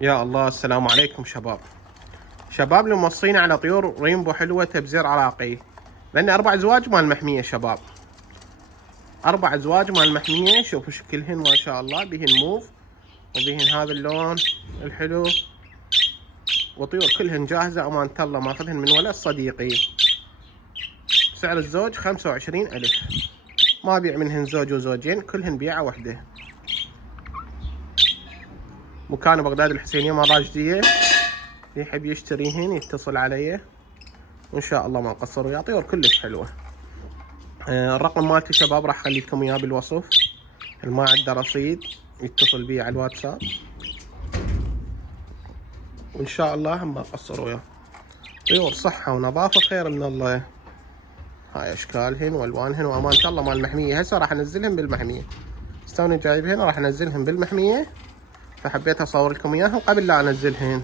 يا الله، السلام عليكم شباب. شباب اللي موصين على طيور رينبو حلوة تبزير عراقي، لأن 4 أزواج مال المحمية شباب. 4 أزواج مال المحمية، شوفوا شكلهن ما شاء الله، بهن موف وبهن هذا اللون الحلو، وطيور كلهن جاهزة أمانة الله، ماخذهن من ولد صديقي. سعر الزوج 25,000، ما أبيع منهن زوج وزوجين، كلهن بيعة وحدة. مكان بغداد الحسينية مراجدية، اللي يحب يشتريهن يتصل علي وإن شاء الله ما نقصر وياه، طيور كلش حلوة. الرقم مالتي شباب راح اخلي لكم اياه بالوصف، اللي ما عنده رصيد يتصل بي على الواتساب وان شاء الله ما نقصر وياه. طيور صحة ونظافة خير من الله. هاي اشكالهن والوانهن وامانة الله مال المحمية. هسه راح انزلهم بالمحمية، استوني جايبهن راح انزلهم بالمحمية، فحبيت اصور لكم اياهم قبل لا انزلهن.